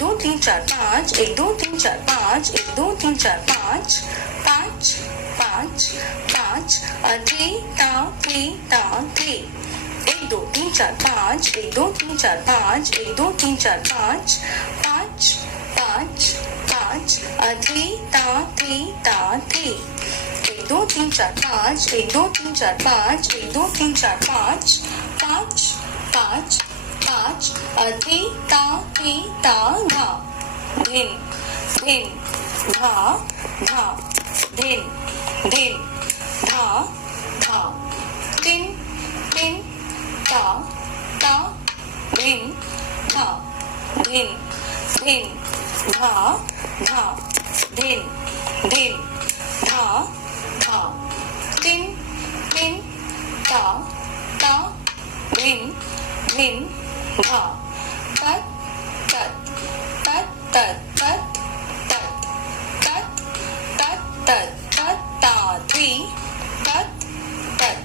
दो तीन चार पाँच, एक दो तीन चार पाँच, एक दो तीन चार पाँच, पाँच पाँच पाँच, थे ता थे, एक दो तीन चार पाँच, एक दो तीन चार पाँच, एक दो तीन चार पाँच, पाँच पाँच पाँच, थे ता थे, एक दो तीन चार पाँच, एक दो तीन चार पाँच, एक दो तीन चार पाँच, पाँच पाँच पाँच, थे ता धा, धिन धिन धा धा, धिन धिन धा धा, तिन तिन ता धिन धा, धिन धिन धा धा, धिन धिन धा धा, तिन तिन ता धिन धिन धा, तत तत तत तत तत तत तत तत तत ता थी, तत तत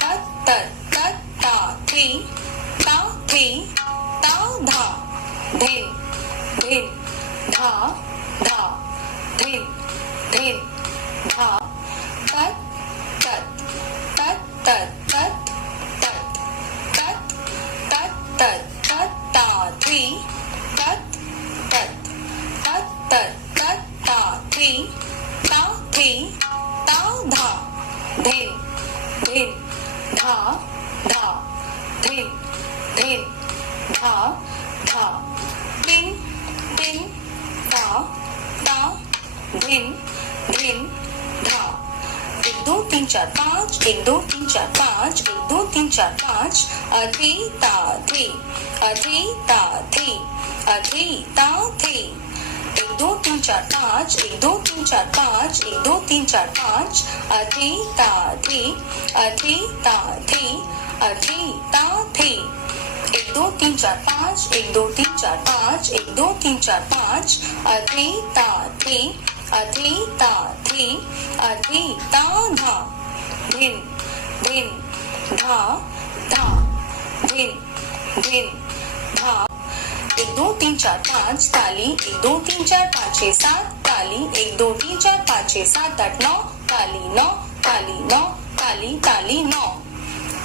तत तत तत ता थी, ता धा, धिन धिन धा धा, धिन धिन धा, तत तत तत तत तत तत तत तत तत ता थी, तत तत तत तत ता थी, ता धा, धिन धिन धा धा, धिन धिन धा धा, तिन तिन ता धिन धिन धा, एक दो तीन चार पाँच, एक दो तीन चार पाँच, एक दो तीन चार पाँच, थे ता थे, थे ता थे, थे ता थे, एक दो तीन चार पाँच, एक दो तीन चार पाँच, एक दो तीन चार पाँच, थे ता थे, थे ता थे, थे ता थे, एक दो तीन चार पाँच, एक दो तीन चार पाँच, एक दो तीन चार पाँच, थे ता थे, थे ता थे, थे ता धा, धिन धिन धा धा, धिन धिन धा, एक दो तीन चार पाँच, ताली, एक दो तीन चार पाँच छः सात, ताली, एक दो तीन चार पाँच छः सात आठ नौ, ताली नौ, ताली नौ, ताली ताली नौ,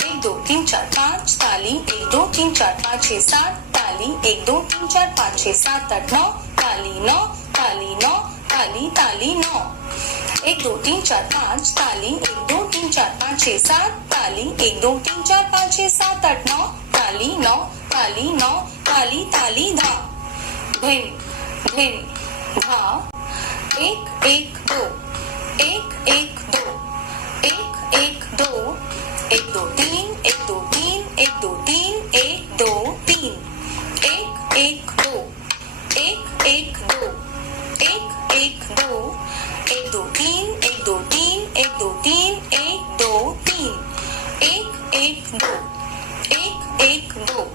एक दो तीन चार पाँच, ताली, एक दो तीन चार पाँच छः सात, ताली, एक दो तीन चार पाँच छः सात आठ नौ, ताली नौ, ताली नौ, ताली ताली नौ, एक दो तीन चार पाँच, ताली, एक दो तीन चार पाँच छः सात, ताली, एक दो तीन चार पाँच छः सात आठ नौ, ताली नौ, ताली नौ, ताली ताली धा, धिन धिन धा, एक एक दो, एक एक दो, एक एक दो, एक दो तीन, एक दो तीन, एक दो तीन, एक दो तीन, एक एक दो, एक एक दो, एक एक दो, एक दो तीन, एक दो तीन, एक दो तीन, एक दो तीन, एक एक दो, एक एक दो,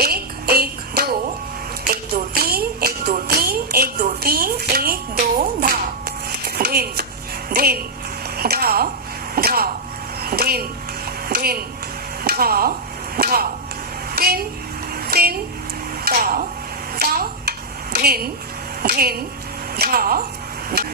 एक एक दो, एक दो तीन, एक दो तीन, एक दो तीन, एक दो धा, धिन धिन धा धा, धिन धिन धा धा, तिन तिन ता धिन धिन धा